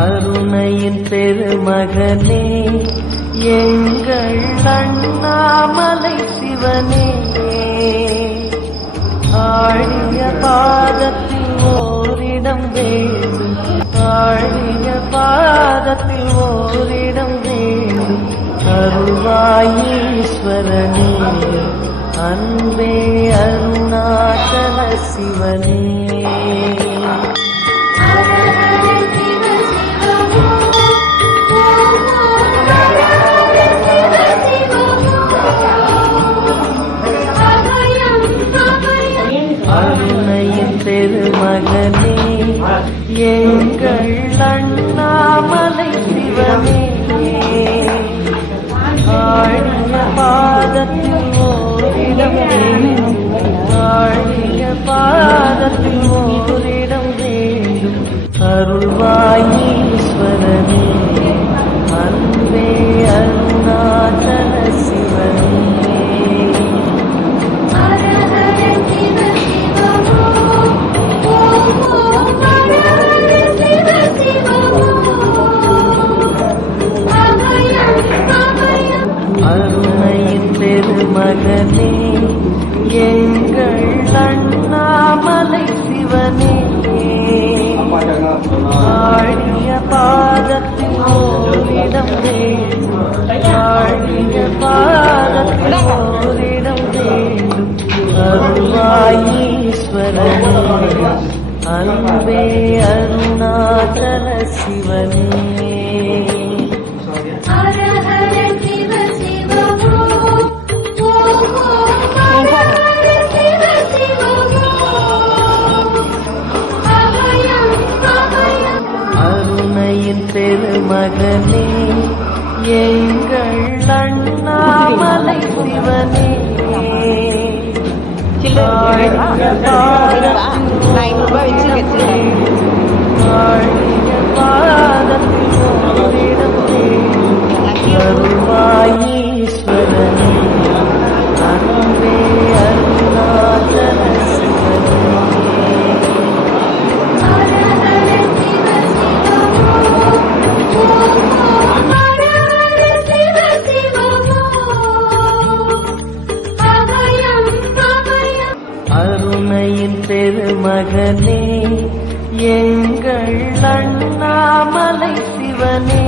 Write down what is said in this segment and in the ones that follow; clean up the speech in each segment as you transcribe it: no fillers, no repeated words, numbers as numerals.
அருணையின் பெருமகனே எங்கள் அண்ணாமலை சிவனே, ஆழிய பாதத்தில் ஓரிடம் வேண்டும், ஆழிய பாதத்தில் ஓரிடம் வேண்டும். அருள்வாயீஸ்வரனே, அன்பே அருணாச்சல சிவனே. அருணையின் பெருமகனே எங்கள் அண்ணாமலை சிவனே, ஆழிய பாதத்தில் ஓரிடம் வேண்டும், ஆழிய பாதத்தில் ஓரிடம் வேண்டும். அருள்வாயீஸ்வரனே, அன்பே அருணாச்சல சிவனே. அருணையின் பெருமகனே எங்கள் அண்ணாமலை சிவனே, ஆழிய பாதத்தில் ஓரிடம் வேண்டும், ஆழிய பாதத்தில் ஓரிடம் வேண்டும். அருள்வாயீஸ்வரனே, அன்பே அருணாச்சல சிவனே. அருணையின் பெருமகனே எங்கள் அண்ணாமலை சிவனே, ஆழிய பாதத்தில் ஓரிடம் வேண்டும். அருள்வாயீஸ்வரனே, அன்பே அருணாச்சல சிவனே. அருணையின் பெருமகனே எங்கள் அண்ணாமலை சிவனே,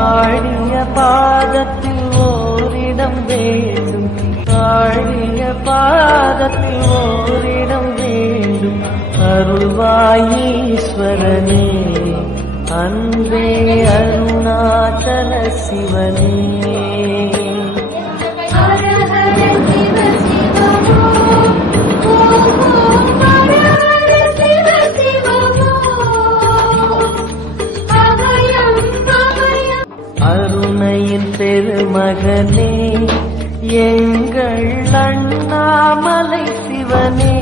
ஆழிய பாதத்தில் ஓரிடம் வேண்டும், ஆழிய பாதத்தில் ஓரிடம் வேண்டும். அருள்வாயீஸ்வரனே, அன்பே அருணாச்சல சிவனே. அருணையின் பெருமகனே எங்கள் அண்ணாமலை சிவனே,